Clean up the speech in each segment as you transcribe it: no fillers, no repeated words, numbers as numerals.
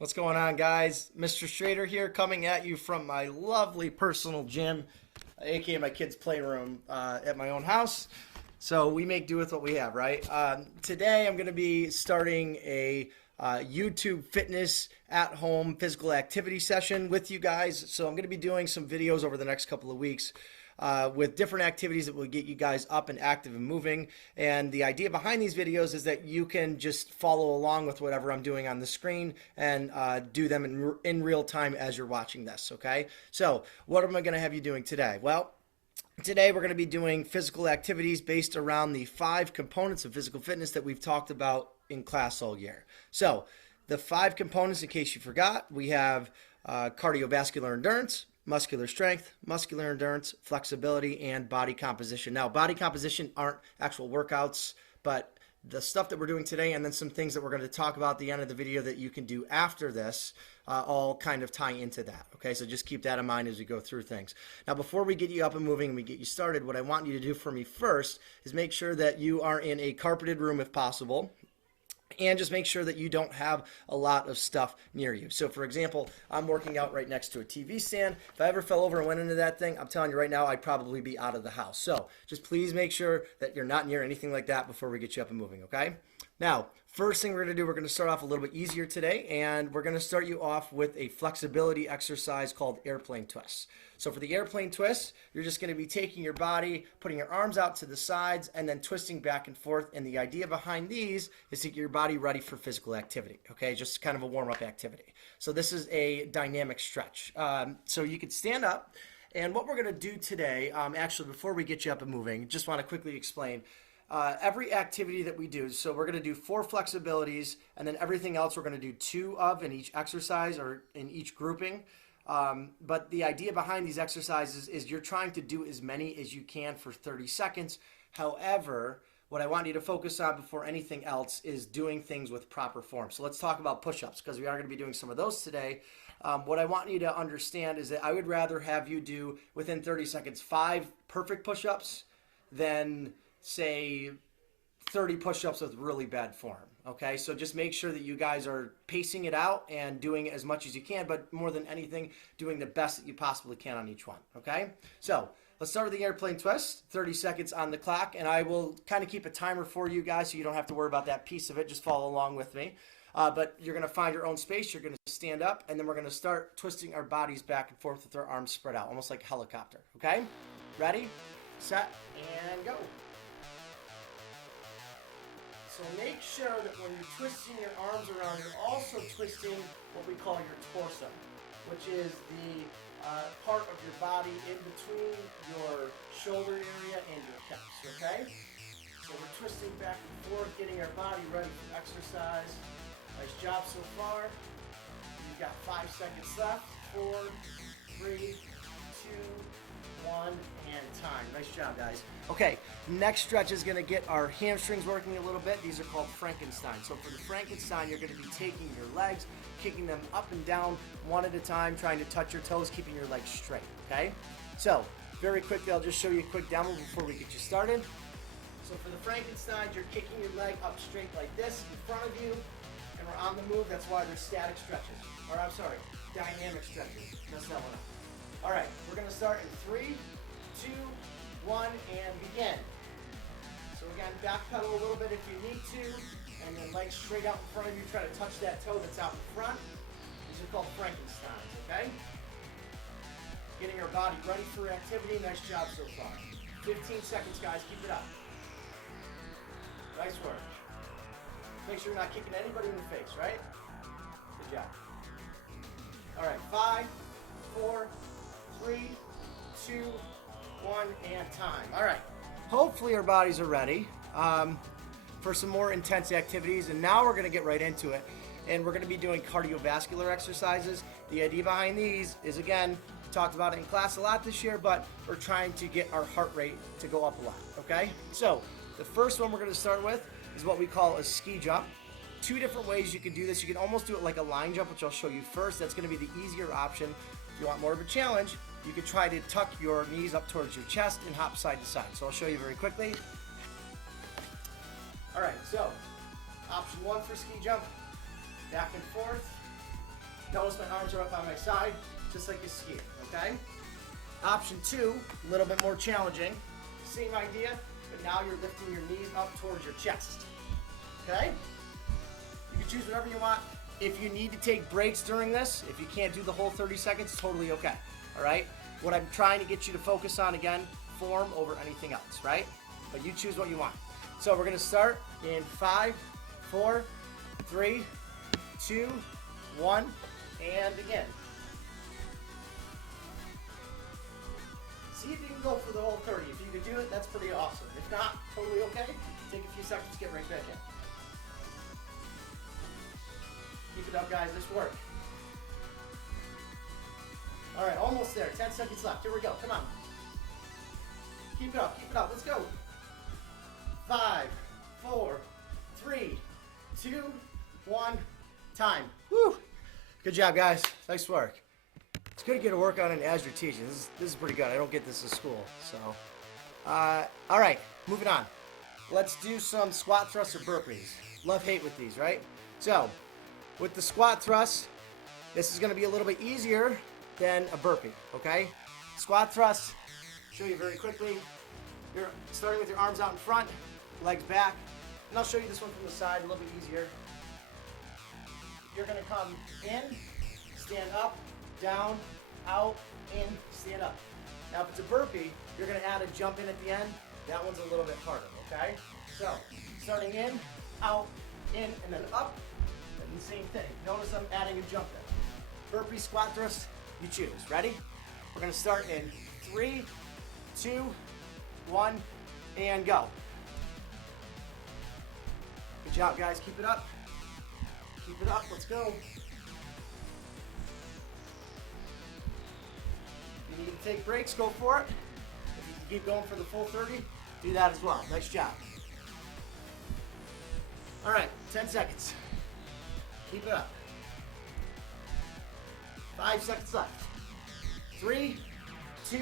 What's going on, guys? Mr. Strader here, coming at you from my lovely personal gym, aka my kids' playroom at my own house. So we make do with what we have, right? Today I'm going to be starting a YouTube fitness at home physical activity session with you guys. So I'm going to be doing some videos over the next couple of weeks with different activities that will get you guys up and active and moving. And the idea behind these videos is that you can just follow along with whatever I'm doing on the screen and do them in real time as you're watching this, okay? So what am I going to have you doing today? Well, today we're going to be doing physical activities based around the 5 components of physical fitness that we've talked about in class all year. So the 5 components, in case you forgot, we have cardiovascular endurance, muscular strength, muscular endurance, flexibility, and body composition. Now, body composition aren't actual workouts, but the stuff that we're doing today and then some things that we're going to talk about at the end of the video that you can do after this all kind of tie into that. Okay, so just keep that in mind as we go through things. Now, before we get you up and moving and we get you started, what I want you to do for me first is make sure that you are in a carpeted room if possible. And just make sure that you don't have a lot of stuff near you. So, for example, I'm working out right next to a TV stand. If I ever fell over and went into that thing, I'm telling you right now, I'd probably be out of the house. So, just please make sure that you're not near anything like that before we get you up and moving, okay? Now, first thing we're going to do, we're going to start off a little bit easier today, and we're going to start you off with a flexibility exercise called airplane twists. So for the airplane twist, you're just going to be taking your body, putting your arms out to the sides, and then twisting back and forth. And the idea behind these is to get your body ready for physical activity, okay? Just kind of a warm-up activity. So this is a dynamic stretch. So you can stand up, and what we're going to do today, actually before we get you up and moving, just want to quickly explain, every activity that we do, so we're going to do 4 flexibilities, and then everything else we're going to do 2 of in each exercise or in each grouping. But the idea behind these exercises is you're trying to do as many as you can for 30 seconds. However, what I want you to focus on before anything else is doing things with proper form. So let's talk about push-ups because we are going to be doing some of those today. What I want you to understand is that I would rather have you do within 30 seconds 5 perfect push-ups than, say, 30 push-ups with really bad form. Okay, so just make sure that you guys are pacing it out and doing as much as you can, but more than anything, doing the best that you possibly can on each one. Okay, so let's start with the airplane twist. 30 seconds on the clock, and I will kind of keep a timer for you guys so you don't have to worry about that piece of it. Just follow along with me. But you're going to find your own space. You're going to stand up, and then we're going to start twisting our bodies back and forth with our arms spread out, almost like a helicopter. Okay, ready, set, and go. So make sure that when you're twisting your arms around, you're also twisting what we call your torso, which is the part of your body in between your shoulder area and your hips, okay? So we're twisting back and forth, getting our body ready for exercise. Nice job so far. You've got 5 seconds left. 4, 3, 2, 1, and time. Nice job, guys. Okay, next stretch is going to get our hamstrings working a little bit. These are called Frankenstein. So for the Frankenstein, you're going to be taking your legs, kicking them up and down one at a time, trying to touch your toes, keeping your legs straight, okay? So very quickly, I'll just show you a quick demo before we get you started. So for the Frankenstein, you're kicking your leg up straight like this in front of you, and we're on the move. That's why they're static stretches. Or I'm sorry, dynamic stretches. Mess that one up. All right, we're going to start in 3, 2, 1, and begin. So again, backpedal a little bit if you need to, and then legs straight out in front of you. Try to touch that toe that's out in front. These are called Frankensteins, okay? Getting our body ready for activity. Nice job so far. 15 seconds, guys. Keep it up. Nice work. Make sure you're not kicking anybody in the face, right? Good job. All right, 5, 4, 3, 2, 1, and time. All right. Hopefully our bodies are ready for some more intense activities, and now we're going to get right into it, and we're going to be doing cardiovascular exercises. The idea behind these is, again, we talked about it in class a lot this year, but we're trying to get our heart rate to go up a lot, okay? So the first one we're going to start with is what we call a ski jump. 2 different ways you can do this. You can almost do it like a line jump, which I'll show you first. That's going to be the easier option. If you want more of a challenge, you can try to tuck your knees up towards your chest and hop side to side. So I'll show you very quickly. All right, so option 1 for ski jump, back and forth, Notice my arms are up by my side, just like a skier, okay? Option 2, a little bit more challenging. Same idea, but now you're lifting your knees up towards your chest, okay? You can choose whatever you want. If you need to take breaks during this, if you can't do the whole 30 seconds, totally okay, all right? What I'm trying to get you to focus on, again, form over anything else, right? But you choose what you want. So we're gonna start in 5, 4, 3, 2, 1, and again. See if you can go for the whole 30. If you can do it, that's pretty awesome. If not, totally okay. Take a few seconds to get right back in. Keep it up, guys. This work. All right, almost there. 10 seconds left. Here we go. Come on. Keep it up. Keep it up. Let's go. 5, 4, 3, 2, 1. Time. Woo! Good job, guys. Nice work. It's good to get a workout in as you're teaching. This is pretty good. I don't get this in school. So, all right, moving on. Let's do some squat thrusts or burpees. Love-hate with these, right? So, with the squat thrust, this is going to be a little bit easier than a burpee, okay? Squat thrust, show you very quickly. You're starting with your arms out in front, legs back, and I'll show you this one from the side, a little bit easier. You're going to come in, stand up, down, out, in, stand up. Now if it's a burpee, you're going to add a jump in at the end. That one's a little bit harder, okay? So, starting in, out, in, and then up, and the same thing. Notice I'm adding a jump in. Burpee, squat thrust, you choose. Ready? We're going to start in 3, 2, 1, and go. Good job, guys. Keep it up. Keep it up. Let's go. If you need to take breaks, go for it. If you can keep going for the full 30, do that as well. Nice job. All right, 10 seconds. Keep it up. 5 seconds left. 3, 2,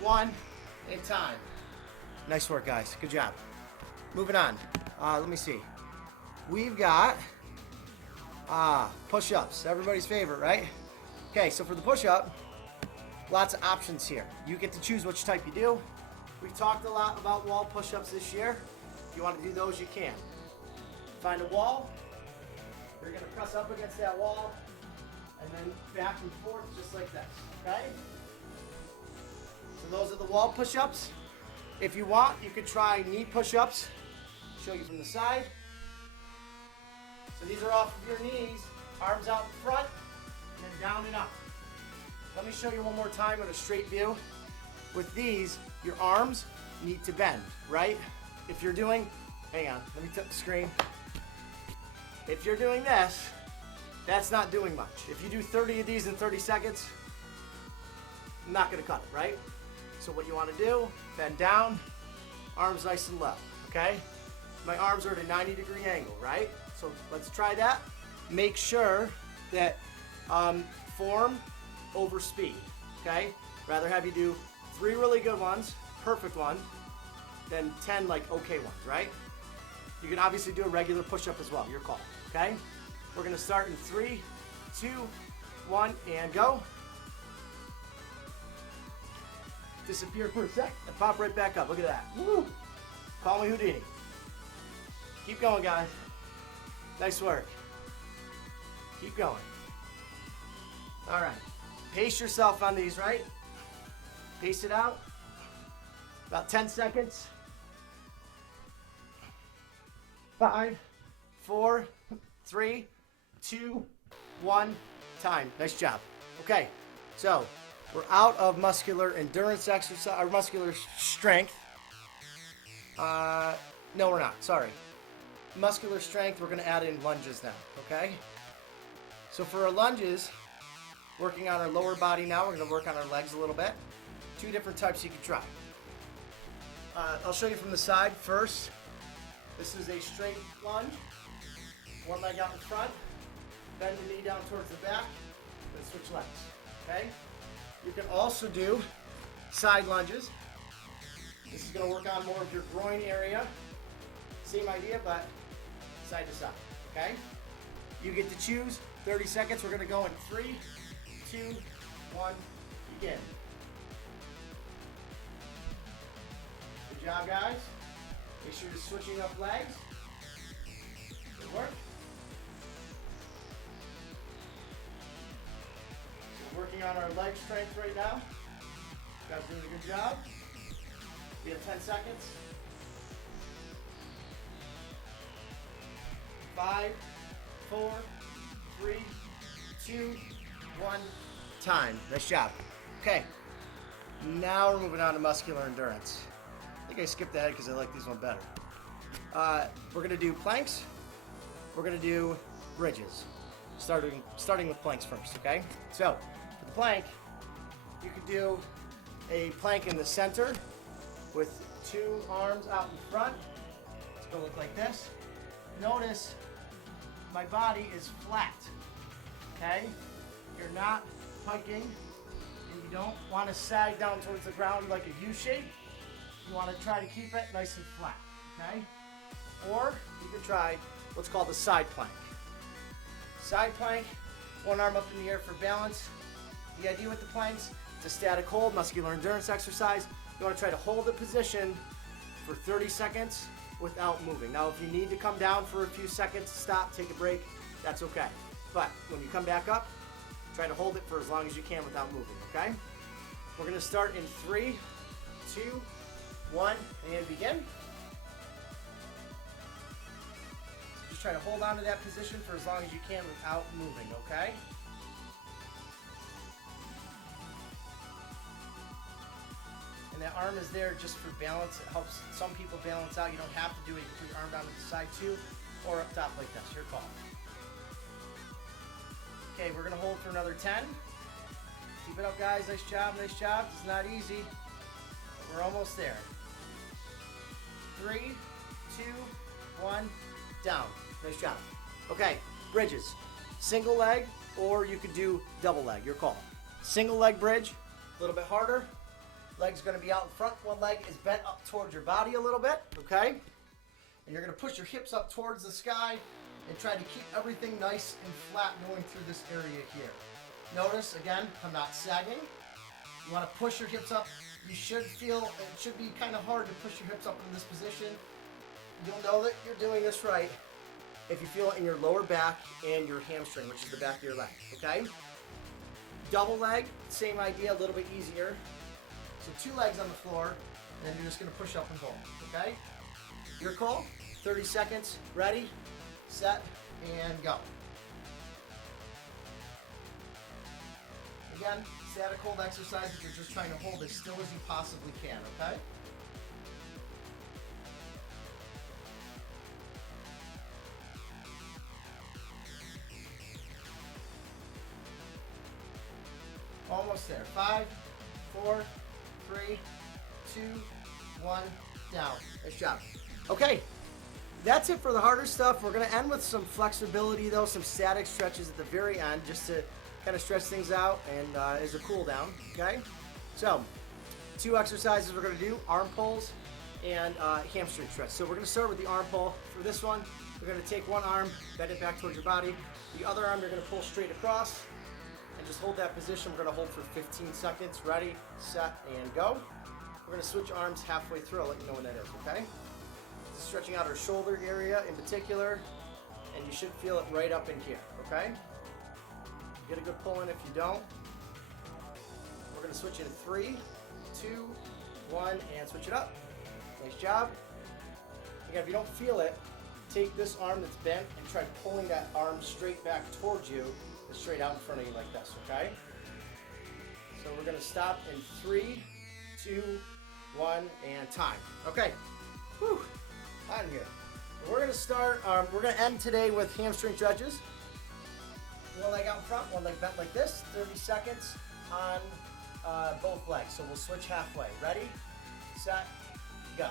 1, and time. Nice work, guys. Good job. Moving on. Let me see. We've got push-ups. Everybody's favorite, right? Okay, so for the push-up, lots of options here. You get to choose which type you do. We've talked a lot about wall push-ups this year. If you want to do those, you can. Find a wall. You're going to press up against that wall and then back and forth just like this, okay? So those are the wall push-ups. If you want, you could try knee push-ups. Show you from the side. So these are off of your knees, arms out in front, and then down and up. Let me show you one more time in a straight view. With these, your arms need to bend, right? If you're doing, hang on, let me tip the screen. If you're doing this, that's not doing much. If you do 30 of these in 30 seconds, I'm not gonna cut it, right? So what you wanna do, bend down, arms nice and low, okay? My arms are at a 90-degree angle, right? So let's try that. Make sure that form over speed, okay? Rather have you do 3 really good ones, perfect one, than 10 like okay ones, right? You can obviously do a regular push-up as well, your call, okay? We're gonna start in 3, 2, 1, and go. Disappear for a sec and pop right back up. Look at that. Woo! Call me Houdini. Keep going, guys. Nice work. Keep going. All right. Pace yourself on these, right? Pace it out. About 10 seconds. 5, 4, 3, 2, 1, time. Nice job. Okay, so we're out of muscular endurance exercise, or muscular strength. No, we're not. Sorry. Muscular strength, we're going to add in lunges now, okay? So for our lunges, working on our lower body now, we're going to work on our legs a little bit. 2 different types you can try. I'll show you from the side first. This is a straight lunge. One leg out in front. Bend the knee down towards the back. Then switch legs, okay? You can also do side lunges. This is going to work on more of your groin area. Same idea, but side to side, okay? You get to choose 30 seconds. We're gonna go in 3, 2, 1, begin. Good job, guys. Make sure you're switching up legs. Good work. So we're working on our leg strength right now. You guys doing a good job. We have 10 seconds. 5, 4, 3, 2, 1, time. Nice job. Okay, now we're moving on to muscular endurance. I think I skipped ahead because I like these one better. We're gonna do planks. We're gonna do bridges. Starting with planks first, okay? So, for the plank, you could do a plank in the center with 2 arms out in front. It's gonna look like this. Notice my body is flat, okay? You're not hiking, and you don't want to sag down towards the ground like a U shape. You want to try to keep it nice and flat, okay? Or you could try what's called the side plank. Side plank, one arm up in the air for balance. The idea with the planks, it's a static hold, muscular endurance exercise. You want to try to hold the position for 30 seconds without moving. Now, if you need to come down for a few seconds, stop, take a break, that's okay. But when you come back up, try to hold it for as long as you can without moving, okay? We're gonna start in 3, 2, 1, and begin. Just try to hold on to that position for as long as you can without moving, okay? And that arm is there just for balance. It helps some people balance out. You don't have to do it. You can put your arm down to the side too, or up top like this. Your call. Okay, we're gonna hold for another 10. Keep it up, guys. Nice job, nice job. It's not easy, but we're almost there. 3, 2, 1, down. Nice job. Okay, bridges. Single leg, or you could do double leg. Your call. Single leg bridge, a little bit harder. Leg's gonna be out in front. One leg is bent up towards your body a little bit, okay? And you're gonna push your hips up towards the sky and try to keep everything nice and flat going through this area here. Notice, again, I'm not sagging. You wanna push your hips up. You should feel, it should be kind of hard to push your hips up in this position. You'll know that you're doing this right if you feel it in your lower back and your hamstring, which is the back of your leg, okay? Double leg, same idea, a little bit easier. So 2 legs on the floor, and then you're just gonna push up and hold, okay? Your call, 30 seconds, ready, set, and go. Again, static hold exercise if you're just trying to hold as still as you possibly can, okay? Almost there. 5, 4, 3, 2, 1, down. Nice job. Okay, that's it for the harder stuff. We're gonna end with some flexibility though, some static stretches at the very end, just to kind of stretch things out and as a cool down, okay? So, 2 exercises we're gonna do, arm pulls and hamstring stretch. So we're gonna start with the arm pull. For this one, we're gonna take one arm, bend it back towards your body. The other arm you're gonna pull straight across and just hold that position. We're gonna hold for 15 seconds. Ready, set, and go. We're gonna switch arms halfway through. I'll let you know when that is, okay? This is stretching out our shoulder area in particular, and you should feel it right up in here, okay? Get a good pull in if you don't. We're gonna switch in 3, 2, 1, and switch it up. Nice job. Again, if you don't feel it, take this arm that's bent and try pulling that arm straight back towards you, and straight out in front of you like this, okay? So we're gonna stop in 3, 2, 1, and time. Okay, whew, hot in here. We're gonna start, we're gonna end today with hamstring stretches. One leg out in front, one leg bent like this, 30 seconds on both legs. So we'll switch halfway. Ready, set, go.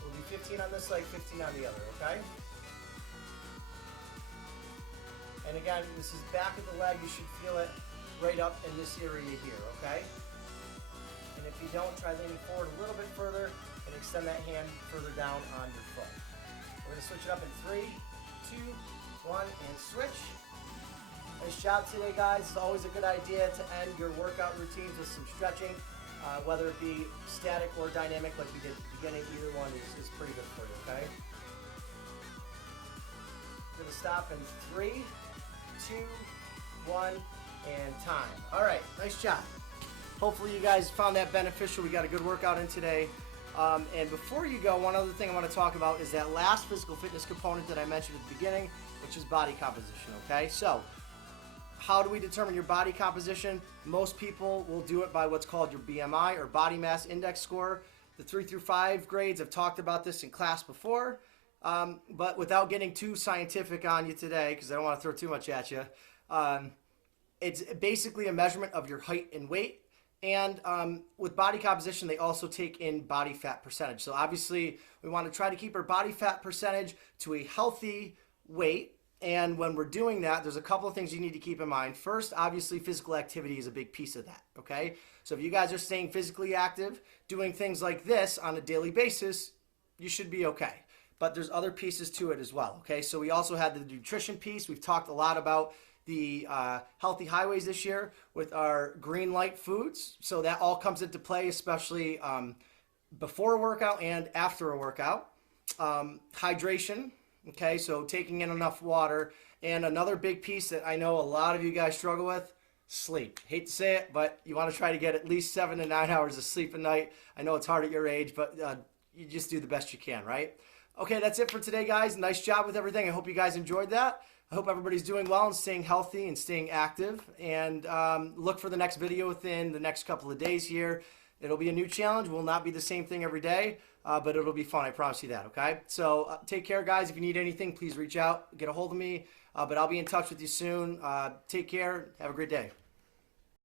We'll do 15 on this leg, 15 on the other, okay? And again, this is back of the leg. You should feel it right up in this area here, okay? And if you don't, try leaning forward a little bit further and extend that hand further down on your foot. We're gonna switch it up in 3, 2, 1, and switch. Nice job today, guys. It's always a good idea to end your workout routines with some stretching, whether it be static or dynamic like we did at the beginning. Either one is pretty good for you, okay? We're going to stop in 3, 2, 1, and time. All right, nice job. Hopefully you guys found that beneficial. We got a good workout in today. And before you go, one other thing I want to talk about is that last physical fitness component that I mentioned at the beginning, which is body composition, okay? So, how do we determine your body composition? Most people will do it by what's called your BMI or body mass index score. The 3 through 5 grades, I've talked about this in class before, but without getting too scientific on you today, because I don't want to throw too much at you, it's basically a measurement of your height and weight. And with body composition, they also take in body fat percentage. So obviously, we want to try to keep our body fat percentage to a healthy weight. And when we're doing that, there's a couple of things you need to keep in mind. First, obviously, physical activity is a big piece of that, okay? So if you guys are staying physically active, doing things like this on a daily basis, you should be okay. But there's other pieces to it as well, okay? So we also had the nutrition piece. We've talked a lot about the healthy highways this year with our green light foods. So that all comes into play, especially before a workout and after a workout. Hydration. Okay, so taking in enough water. And another big piece that I know a lot of you guys struggle with, sleep. Hate to say it, but you want to try to get at least 7 to 9 hours of sleep a night. I know it's hard at your age, but you just do the best you can, right? Okay, that's it for today, guys. Nice job with everything. I hope you guys enjoyed that. I hope everybody's doing well and staying healthy and staying active. And look for the next video within the next couple of days here. It'll be a new challenge. Will not be the same thing every day. But it'll be fun, I promise you that, okay? So take care, guys. If you need anything, please reach out, get a hold of me. But I'll be in touch with you soon. Take care. Have a great day.